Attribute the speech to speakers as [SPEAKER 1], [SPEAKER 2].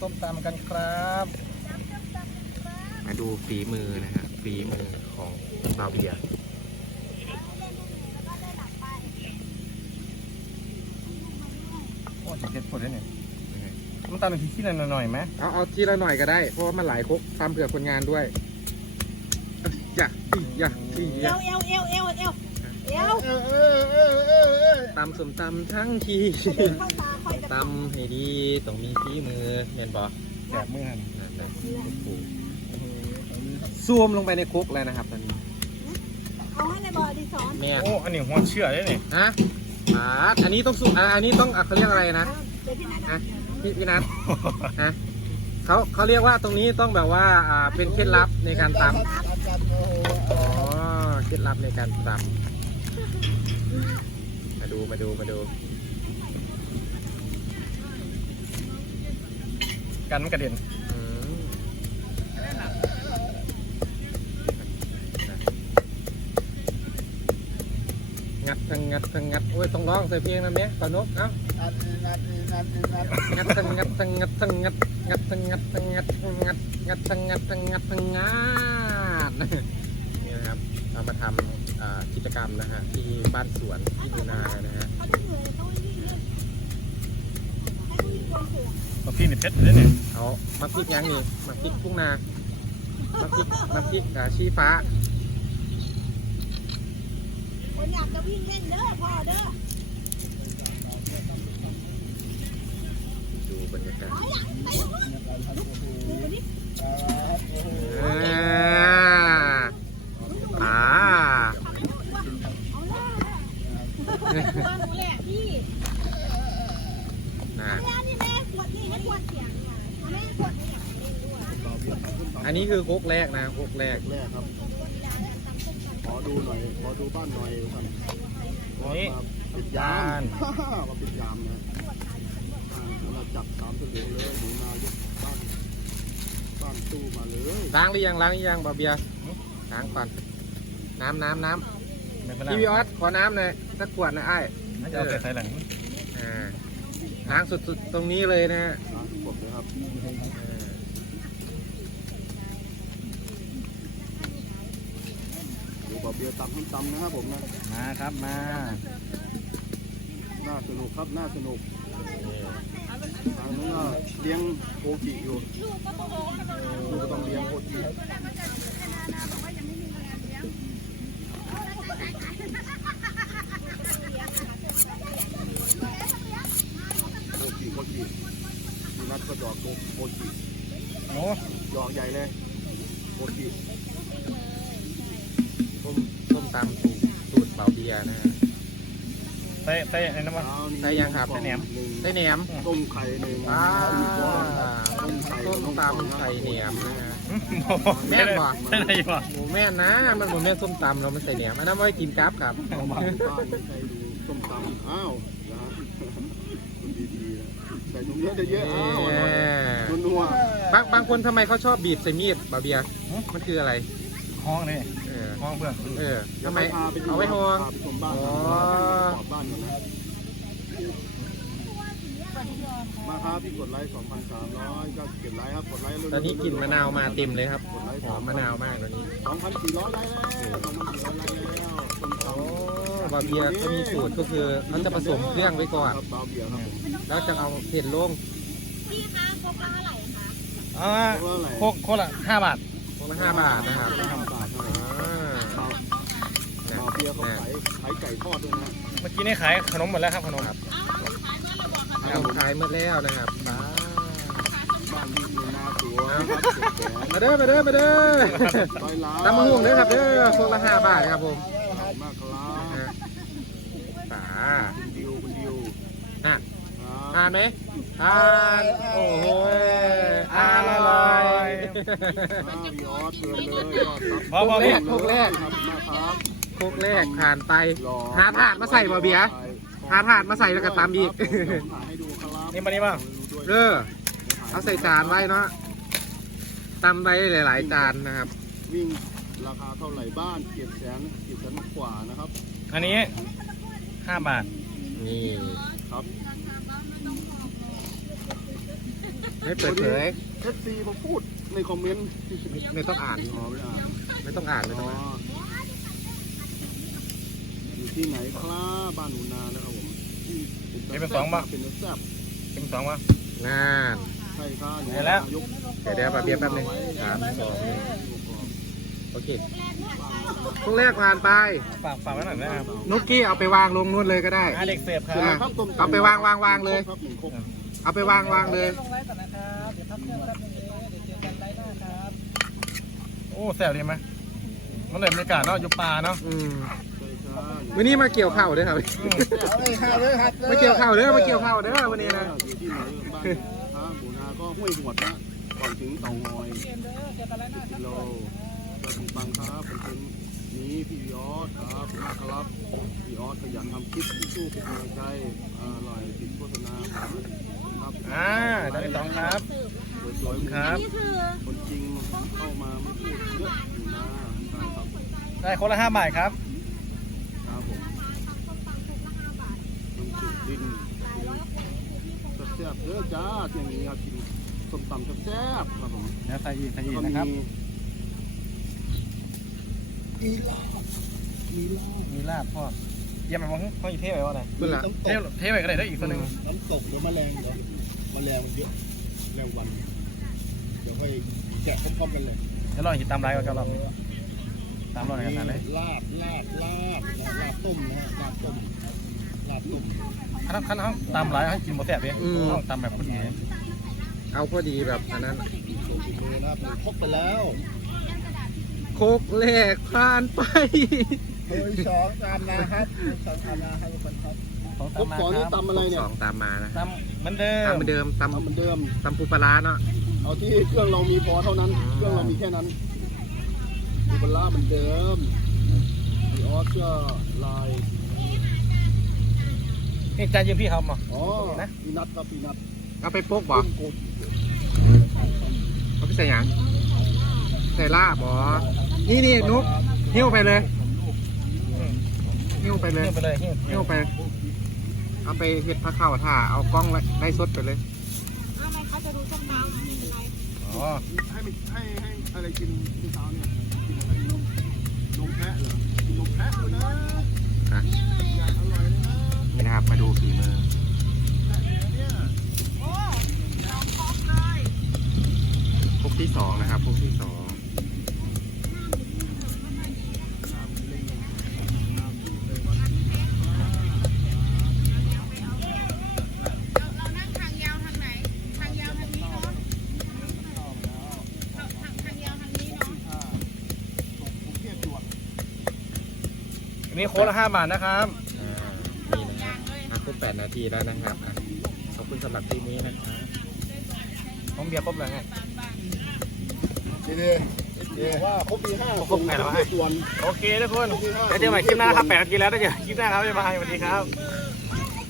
[SPEAKER 1] ส้มตำกันครับมาดูฝีมือนะฮะฝีมือของบาวเบียโอ้จะเก็บผลได้เนี่ยส้มตำเป็นที่หน่อยไหมเอาทีละหน่อยก็ได้เพราะว่ามันหลายครกทำเผื่อคนงานด้วยอย่าตำส้มตำทั้งทีตำให้ดีต้องมีฝีมือเห็นปะแบบมือนั่นนะซูมลงไปในคุกเลยนะครับตอนนี้
[SPEAKER 2] เอาให้ในบ่อดีสอน
[SPEAKER 1] แม่
[SPEAKER 3] โอ้อันนี้หัวเชื่อได้เนี่ย
[SPEAKER 1] ฮะอันนี้ต้องซูมอันนี้ต้องเขาเรียกอะไรนะพี่นัทฮะเขาเรียกว่าตรงนี้ต้องแบบว่าเป็นเคล็ดลับในการตำอ๋อเคล็ดลับในการตำมาดูกันมันกระเด็นงัดโอ้ยต้องร้องใส่เพลงนั้นเนี่ยตอนนกเอ้างัดทั้งงัดนี่นะครับเรามาทำกิจกรรมนะฮะที่บ้านสวนที่ดูนานะฮะ
[SPEAKER 3] พี่นี่เพชรได้เนี่ย
[SPEAKER 1] เอามาพริกยังนี่มาพริกพุ่งนามาพริกชี้ฟ้า
[SPEAKER 2] คนอยากจะวิ่งเล่นเด้อพ่อเด้อ
[SPEAKER 1] ดูบรรยากาศอันนี้คือโคกแรกนะโคกแรก
[SPEAKER 4] ครับขอดูหน่อยขอดูบ้านหน่อยครับ
[SPEAKER 3] นี่
[SPEAKER 4] ปิดยามมาปิดยามนะเราจับ3 ตัวเหลืองเลยหนูนายกบ้านตู้มาเลย
[SPEAKER 1] ล้างหรือยังบาเบียล้างก่อนน้ำพี่วิออสขอน้ำหน่อยสักขวดนะไอ้
[SPEAKER 3] จะเอาใส่หลัง
[SPEAKER 1] ล้างสุดๆตรงนี้เลยนะ
[SPEAKER 4] ล้างทุกคนเลยครับดูบาเบียตำนะครับผมนะ
[SPEAKER 3] มาครับมา
[SPEAKER 4] น่าสนุกครับน่าสนุกทางนู้นเลี้ยงโคกิอยู่ลูกก็ต้องเลี้ยงโคกิมีนัดก็ดอกโคกิ
[SPEAKER 3] โอ้
[SPEAKER 4] ดอกใหญ่เลยโคกิ
[SPEAKER 1] ต้มตำสูตรเบาเบียนะฮะ
[SPEAKER 3] ใส่อะไรนะวะ
[SPEAKER 1] ใส่ยังครับใส่แหนม
[SPEAKER 4] ต้มไข่1
[SPEAKER 1] ต้มตำไข่แหนมนะฮะแม่นบ่
[SPEAKER 3] ใช่ไหมบ่
[SPEAKER 1] หมูแม่นนะมันหมูแม่นส้มตำเราไม่ใส่แหนมอันนั้นไว้กินกับครับ
[SPEAKER 4] บ้านใส่ดูส้มตำอ้าวดีๆใส่ถุงเยอะเยอะนัว
[SPEAKER 1] บางคนทำไมเขาชอบบีบใส่มีดบาเบียมันคืออะไร
[SPEAKER 3] ห้องนี่ห้องเพื่อน
[SPEAKER 1] ทำไมเอาไว้ห้อง
[SPEAKER 4] บ้านก่อนนะมาครับพี่กดไลค์2,300ก็เก็บไลค์ครับกดไลค์
[SPEAKER 1] ตอนนี้กลิ่นมะนาวมาเต็มเลยครับหอมมะนาวมากตอนนี้
[SPEAKER 4] 2,400ไลค์แล้ว2,400ไลค์แล้ว
[SPEAKER 1] บาเบียเขามีสูตรก็คือเขาจะผสมเครื่องไว้ก่อนแล้วจะเอาเผ็ดลง
[SPEAKER 2] พี่คะโคกละเท่าไหร่คะ
[SPEAKER 3] โคกละ5 บาท
[SPEAKER 1] โคกละ5 บาทนะครับ
[SPEAKER 4] บาเบียเขาขายไก่ทอดด้วยนะ
[SPEAKER 3] เมื่อกี้นี่ขายขนมหมดแล้วครับขนม
[SPEAKER 1] ขายหมดแล้วนะครับ
[SPEAKER 4] บ้านที่มีนาสวย
[SPEAKER 1] มาเด้อตำมะฮุ่งเด้อครับเด้อโคกละ5 บาทครับผม
[SPEAKER 4] มากครับคุณดิว
[SPEAKER 1] ทานไหมทานโอ้โหอร่อย
[SPEAKER 4] พี่ออสเลย
[SPEAKER 1] โคกแรกผ่านไปหาถาดมาใส่บาเบียหาถาดมาใส่แล้วก็ตำอีก
[SPEAKER 3] นี่บ้าง
[SPEAKER 1] เอาใส่จานไว้เนาะตำไว้หลายๆจานนะครับ
[SPEAKER 4] วิ่งราคาเท่าไหร่บ้าน700,000กว่านะครับ
[SPEAKER 3] อันนี้5 บาท
[SPEAKER 1] นี่
[SPEAKER 4] ครับ
[SPEAKER 1] ไม่เปิดเผย
[SPEAKER 4] เอฟซีมาพูดในคอมเมนต์
[SPEAKER 1] ไม่ต้องอ่าน
[SPEAKER 4] อ๋อไม่อ่าน
[SPEAKER 1] ไม่ต้องอ่านไม่ต้องอ่าน
[SPEAKER 4] อยู่ที่ไหนครับบ้านหนูนานะครับผม
[SPEAKER 3] เป็นสองป่ะ
[SPEAKER 4] เป็นแซ่บ
[SPEAKER 3] เป็นสองป่ะ
[SPEAKER 1] งาน
[SPEAKER 4] ใช่ครับ
[SPEAKER 3] เห็นแล้ว
[SPEAKER 1] เดี๋ยวแป๊บเดียวแป๊บนึง3 2 โอเคช่วงแรกผ่านไป
[SPEAKER 3] ฝากไว้หน่อยนะครับ
[SPEAKER 1] นุกกี้เอาไปวางลงนู่นเลยก็ได้
[SPEAKER 3] เด็กเสิร์ฟค
[SPEAKER 4] ส่วนอะไร
[SPEAKER 3] รับ
[SPEAKER 4] ครับต้ม
[SPEAKER 1] เอาไปวางเลย
[SPEAKER 4] ครับหนึ่งครก
[SPEAKER 1] เอาไปวางเลย
[SPEAKER 3] โอ้แซ่บดีไหมมันเลยบรรยากาศเนาะอยู่ป่าเนาะ
[SPEAKER 1] อืม
[SPEAKER 4] ใช่ครับ
[SPEAKER 1] วันนี้มาเกี่ยวข้าวด้วยครับ
[SPEAKER 4] เอาเลยครับเลยครับ
[SPEAKER 1] มาเกี่ยวข้าวเด้อมาเกี่ยวข้าวเด้อวันนี้นะ
[SPEAKER 4] อยู่ที่ไหนบ้านหมูนาก็ห้วยหวดนะก่อนถึงเต่างอยกิโลก็ถึงปังครับเป็นนี้พี่ยอดครับมากครับพี่ยอดขยันทำคลิปสู้เป็นกำลังใจอร่อยติดโฆษณาครับครับ
[SPEAKER 3] ได้ที่สองครับ
[SPEAKER 4] สวยๆ
[SPEAKER 3] ครับ
[SPEAKER 2] นี่คือ
[SPEAKER 4] คนจริงเข้ามาไม่พูดเยอะอยู่นะครับ
[SPEAKER 3] ได้คนละ5 บาทครับ
[SPEAKER 4] ครับผมมันจุดดินแซ่บๆเด้อจ้าเที่ยงนี้ครับกินส้มตำแซ่บๆครับผม
[SPEAKER 3] เดี๋ยวใส่อีก
[SPEAKER 4] แล้วก็
[SPEAKER 3] นะครับ
[SPEAKER 4] มี
[SPEAKER 3] มีลาบพ่อเยี่ยมไหมมั้งเขาอยู่เท่ไหมวะไหน
[SPEAKER 1] เพื่อนละ
[SPEAKER 3] เท่ไหมก็ได้อีกตัวหนึ่ง
[SPEAKER 4] น้ำตกหรือแมลงเดี๋ยวแมลงมันเยอะแมลงวัน เดี๋ยวค่อยแกะพร้อมๆกันเลย
[SPEAKER 3] เดี๋ยวเราหิตามไลน์กันรอบนี้ตามรอบไหนกันเลย
[SPEAKER 4] ลาบต้มนะฮะลาบต้ม
[SPEAKER 3] ขั้นห้องตามไลน์ให้กินหมดแซ่บเลยต้องตามแบบคนดี
[SPEAKER 1] เอาพอดีแบบอันนั้น
[SPEAKER 4] โชว์ฝีมือนะครับพกไปแล้ว
[SPEAKER 1] โคกแรกผ่านไป
[SPEAKER 4] เบอร์สองตามนะครับสองตามนะครับทุกคนครับพกสองนี่ตำอะไรเนี่ย
[SPEAKER 1] สองตามมานะ
[SPEAKER 3] ตามเหมือนเดิ
[SPEAKER 1] ตาม
[SPEAKER 3] ม
[SPEAKER 1] เหมือนเดิมต
[SPEAKER 4] ตำเหมือนเดิม
[SPEAKER 1] ำตำปูปลาร้าเนาะ
[SPEAKER 4] เอาที่เครื่องเรามีพอเท่านั้น เครื่องเรามีแค่นั้นมีปลาร้าเหมือนเดิมมีออสเสื้อลาย
[SPEAKER 3] นี่จานยืมพี่เขามา
[SPEAKER 4] อ๋อปีนัทครับปีนัท
[SPEAKER 1] เอาไปโป๊กบ่
[SPEAKER 4] ต้มโกด
[SPEAKER 1] เอาไปใส่หยังใส่ลาบบ่นี่นุกหิ้วไปเลยหิ้วไปเลย
[SPEAKER 3] หิ้วไปเลยหิ้ว
[SPEAKER 1] หิ้วไป เอาไปเฮ็ดผ้าข้าวท่าเอากล้องไล่สดไปเลย
[SPEAKER 2] ทำไมเขาจะดูส้มตำไม่เป็นไร
[SPEAKER 3] อ๋อ
[SPEAKER 4] ให้อะไรกินที่เช้าเนี่ยกินอะไรนมแพะเหรอกินนมแพะเลยนะ
[SPEAKER 1] อ่ะ
[SPEAKER 4] อยากอร่อยเลยนะ
[SPEAKER 1] นี่นะครับมาดูฝีมือ
[SPEAKER 4] เนี่ย
[SPEAKER 2] โอ้สองครบเลย
[SPEAKER 1] พวกที่สองนะครับพวกที่สอง
[SPEAKER 2] เรานั่งทางยาวทางไหน ทางยาวทางนี้เนาะทางยาวทางนี้เนาะ
[SPEAKER 4] ผมเทียบจวด
[SPEAKER 3] อันนี้โค้ดละ5 บาทนะครับ
[SPEAKER 1] นี่นะครับครบ8 นาทีแล้วนะครับอ่ะขอบคุณสำหรับคลิปนี้นะครับ
[SPEAKER 3] ผมเบียร์ครบเลยไง
[SPEAKER 4] ดีว่าครบปีห้า
[SPEAKER 3] ครบไงเหรอ
[SPEAKER 4] ส่วน
[SPEAKER 3] โอเคทุกคนแล้วเจอกันใหม่คลิปหน้านะครับ8 นาทีแล้วได้เจอคลิปหน้าครับบ๊ายบายสวัสดีครับ